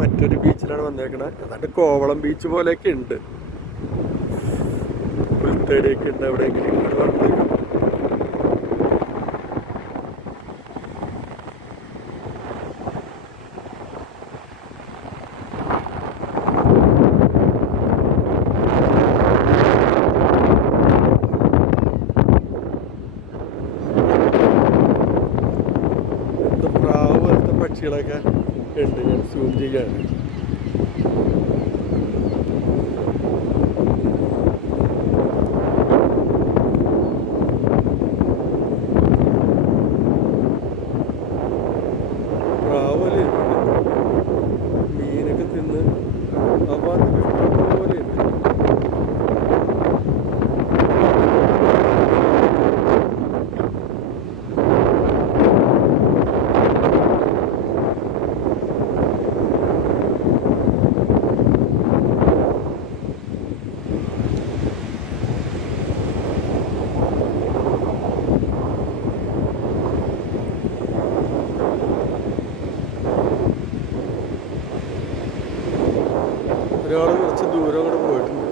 മറ്റൊരു ബീച്ചിലാണ് വന്നേക്കണത്. ഏതാണ്ട് കോവളം ബീച്ച് പോലെയൊക്കെ ഉണ്ട്, പുൽത്തേടിയൊക്കെ ഉണ്ട് എവിടെയെങ്കിലും വന്നേക്കാം. പ്രാവ് പോലത്തെ പക്ഷികളൊക്കെ ഉണ്ട്. ഞാൻ സൂം ചെയ്യാണ്. പ്രാവ് പോലെ ഇരിക്കുന്നുണ്ട്, മീനൊക്കെ തിന്ന് ആ ഭാഗത്ത് ഇഷ്ടം പോലെ ഉണ്ട്. ഒരാൾ കുറച്ച് ദൂരം അങ്ങോട്ട് പോയിട്ടുണ്ട്.